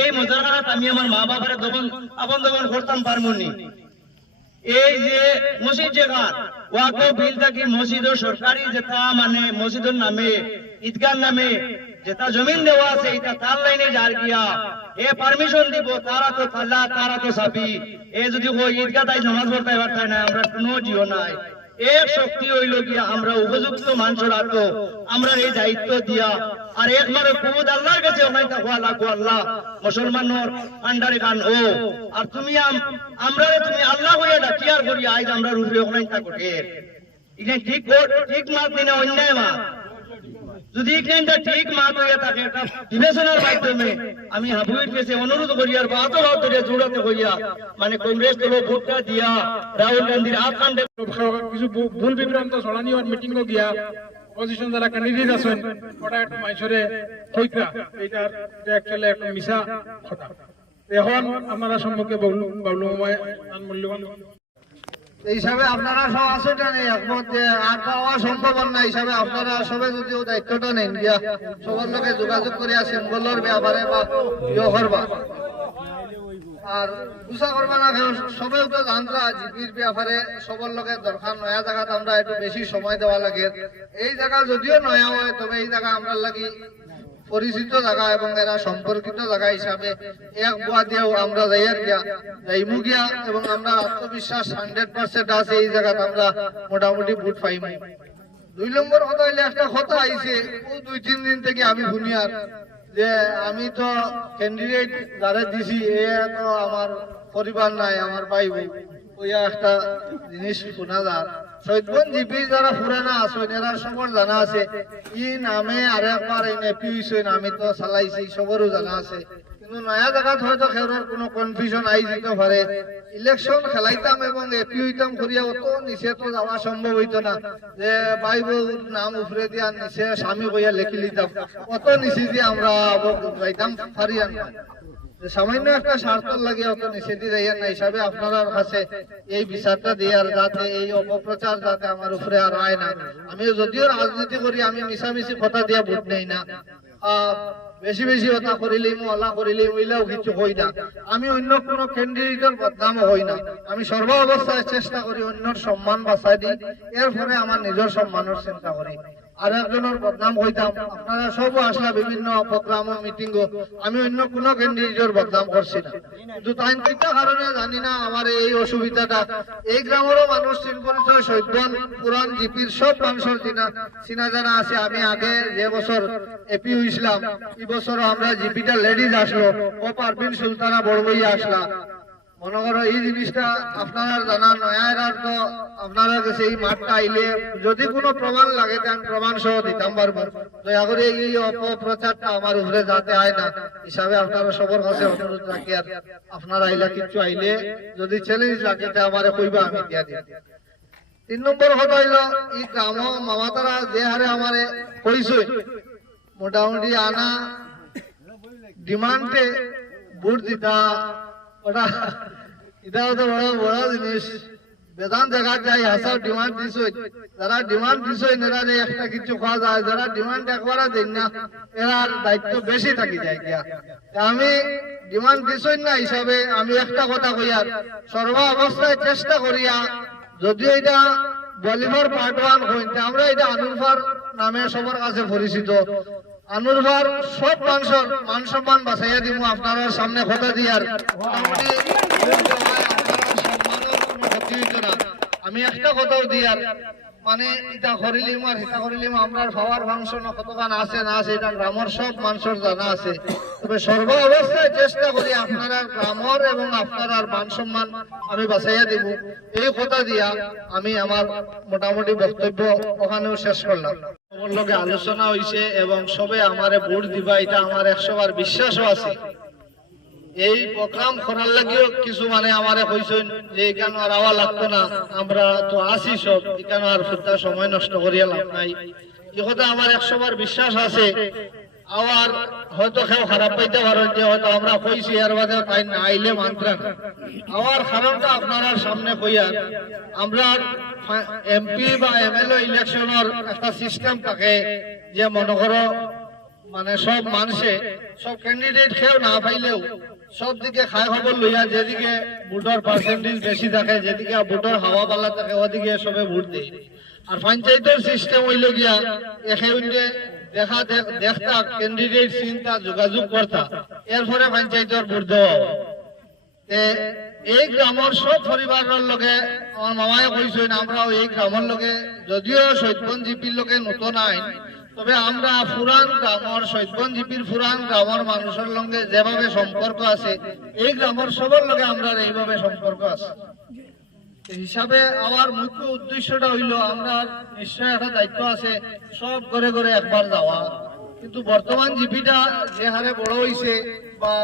এই মজারাত আমি আমার মা বাবার আপন দমন করতাম পারমুনি। এই যে মসজিদ জায়গা ওয়াকফ বিল থাকি মসজিদ সরকারি যেটা মানে মসজিদের নামে ঈদগার নামে যেটা জমিন দেওয়া আছে এটা তার লাইনে যার গিয়া এ পারমিশন দিব তারা তো তাজা তারা তো সাবি এ যদি ওই ঈদগাহ তাই নামাজ পড়তে পারতাই না আমরা কোনো জিও নাই। এক শক্তি হইল গিয়া আমরা উপযুক্ত মানুষরা তো আমরা এই দায়িত্ব দিয়া আর একবারে খুদ আল্লাহর কাছে ওনাইতা হওয়া লাগবো। আল্লাহ মুসলমানের আন্ডারে গান ও আর তুমি আমরা তুমি আল্লাহ হইয়া ডাকিয়ার করি আজ আমরা রূপে ওনাইতা কোটে এখানে ঠিক মাত দিনে অন্যায় মা যদি এখানটা ঠিক মাত হইয়া থাকে একটা বিবেচনার মাধ্যমে আমি হাবুইর কাছে অনুরোধ করি আর বাত ধরে জোড়াতে হইয়া মানে কংগ্রেস দল ভোটটা দিয়া রাহুল গান্ধীর হাত কান্দে কিছু ভুল বিভ্রান্ত ছড়ানি আর মিটিং গিয়া পজিশন যারা ক্যান্ডিডেট আছেন ওটা একটু মাইসরে হইতা এইটার অ্যাকচুয়ালি একটা মিছা কথা। এখন আপনারা সম্মুখে বাবলু মামায় মূল্যবান এই হিসাবে আপনারা সব আসেটা নেই একমত যে আর পাওয়া সম্ভব না হিসাবে আপনারা সবে যদি দায়িত্বটা নেন গিয়া সবার লোকে যোগাযোগ করিয়া সিম্বলের ব্যাপারে বা ইয়ে করবা আর গুছা করবা না সবেও তো জানরা জিপির ব্যাপারে সবার লোকের দরকার নয়া জায়গাত আমরা একটু বেশি সময় দেওয়া লাগে। এই জায়গা যদিও নয়া হয় তবে এই জায়গা আমরা লাগি পরিচিত জায়গা এবং এরা সম্পর্কিত জায়গা হিসাবে এক বুয়া দিয়েও আমরা যাইমু গিয়া এবং আমরা আত্মবিশ্বাস 100% আছে এই জায়গাত আমরা মোটামুটি ভোট পাইমু। 2 নম্বর কথা হইলে একটা কথা আইছে ও 2-3 দিন থেকে আমি শুনিয়ার যে আমি তো ক্যান্ডিডেট যারা দিছি এ তো আমার পরিবার নাই আমার ভাই বোন ওইয়া একটা জিনিস শোনা যায়। শহীদগঞ্জ জিপি যারা পুরানা আছেন এরা সবার জানা আছে ই নামে আর একবার এমপি হইছেন আমি তো চালাইছি সবারও জানা আছে কিন্তু নয়া জায়গাত হয়তো খেলার কোনো কনফিউশন আই যেতে পারে। ইলেকশন খেলাইতাম এবং এপি হইতাম করিয়া অত নিচে তো যাওয়া সম্ভব হইতো না যে ভাই বোন নাম উপরে দিয়া নিচে স্বামী কইয়া লেখি লিতাম অত নিচে দিয়ে আমরা যাইতাম পারিয়ান না। সামান্য একটা স্বার্থ লাগে অত নিষেধি যাইয়ার না হিসাবে আপনার কাছে এই বিচারটা দিয়ার যাতে এই অপপ্রচার যাতে আমার উপরে আর হয় না। আমি যদিও রাজনীতি করি আমি মিশামিশি কথা দিয়া ভোট নেই না বেশি বেশি কথা করিলেই মহলা করিলেই ওইলাও কিছু হই না। আমি অন্য কোনো ক্যান্ডিডেটের বদনাম হই না। আমি সর্ব অবস্থায় চেষ্টা করি অন্যর সম্মান বাঁচাই দিই এর ফলে আমার নিজের সম্মানের চিন্তা করি। আর একজনের বদনাম হইতাম আপনারা সব আসলা বিভিন্ন প্রোগ্রাম মিটিং আমি অন্য কোনো ক্যান্ডিডেটের বদনাম করছি না কিন্তু তাই তিনটা কারণে জানি না আমার এই অসুবিধাটা এই গ্রামেরও মানুষ চিন পরিচয় শহীদগঞ্জ পুরান জিপির সব মানুষের চিনা জানা আছে। আমি আগে যে বছর এপি হইছিলাম এই বছর আমরা জিপিটা লেডিজ আসলো ও পারভিন সুলতানা বড়বইয়া আসলা মনে করো এই জিনিসটা আপনারা জানা নয়ার তো আপনারা কাছে এই মাঠটা আইলে যদি কোনো প্রমাণ লাগে তাহলে প্রমাণ সহ দিতাম পারবো। দয়া করে এই অপপ্রচারটা আমার উপরে যাতে হয় না হিসাবে আপনারা সবার কাছে অনুরোধ রাখি আর আপনারা আইলা কিছু আইলে যদি চ্যালেঞ্জ লাগে তা আমার কইবা আমি দিয়া দিই। 3 নম্বর কথা হইল এই গ্রাম মামা তারা যে হারে আমার কইছে মোটামুটি আনা ডিমান্ডে ভোট দিতা ওটা এটাও তো বড় জিনিস বেদান জায়গা যাই হাসাও ডিমান্ড দিছই যারা ডিমান্ড দিছই এরা একটা কিছু খাওয়া যায় যারা ডিমান্ড একবারে দেন না এরার দায়িত্ব বেশি থাকি যায় গিয়া। আমি ডিমান্ড দিছই না হিসাবে আমি একটা কথা কইয়ার সর্ব অবস্থায় চেষ্টা করিয়া যদিও এটা বলিভার পার্ট 1 হইতে আমরা এটা আনুরফার নামে সবার কাছে পরিচিত আনুরভার সব মানুষের মান সম্মান বাঁচাইয়া দিব আপনার সামনে কথা দিয়ার আমি একটা কথাও দিয়ার মানে এটা করিলিম আর এটা করিলিম আমরা খাওয়ার ফাংশন কতখান আছে না আছে এটা গ্রামের সব মানুষের জানা আছে। তবে সর্ব অবস্থায় চেষ্টা করি আপনারা গ্রামের এবং আপনার মান সম্মান আমি বাঁচাইয়া দিব এই কথা দিয়া আমি আমার মোটামুটি বক্তব্য ওখানেও শেষ করলাম। সবার লগে আলোচনা হইছে এবং সবে আমারে ভোট দিবা এটা আমার 100বার বিশ্বাসও আছে। এই প্রোগ্রাম করার লাগিও কিছু মানে আমারে কইছেন যে এখানে আর আওয়া লাগতো না আমরা তো আসি সব এখানে আর ফুটা সময় নষ্ট করিয়া লাভ নাই এই কথা আমার 100বার বিশ্বাস আছে। আবার হয়তো কেউ খারাপ পাইতে পারেন যে হয়তো আমরা কইছি এর বাদে তাই না আইলে মান্ত্রা আমার কারণটা আপনার সামনে কইয়ার আমরা এমপি বা এমএলএ ইলেকশনের একটা সিস্টেম থাকে যে মনে করো মানে সব মানুষে সব ক্যান্ডিডেট খেয়েও না পাইলেও সব দিকে খায় খবর লইয়া যেদিকে ভোটার পার্সেন্টেজ বেশি থাকে, যেদিকে ভোটার হাওয়া পাল্লা থাকে, ওদিকে সবে ভোট দেয়। আর পঞ্চায়েতের সিস্টেম হইল গিয়া এখানে দেখতা ক্যান্ডিডেট চিন্তা যোগাযোগ করতা, এরপরে পঞ্চায়েতের ভোট দেওয়া। এই গ্রামের সব পরিবারের লগে আমার মামায় কইছেন আমরাও এই গ্রামের লগে যদিও শহীদগঞ্জ জিপির লগে নতুন আইন, তবে আমরা পুরান গ্রামের শহীদগঞ্জ জিপির পুরান গ্রামের মানুষের লগে যেভাবে সম্পর্ক আছে এই গ্রামের সবার লগে আমরা এইভাবে সম্পর্ক আছে। এই হিসাবে আমার মুখ্য উদ্দেশ্যটা হইল আমরা নিশ্চয় একটা দায়িত্ব আছে সব ঘরে ঘরে একবার যাওয়া, কিন্তু বর্তমান জিপিটা যে হারে বড় হইছে বা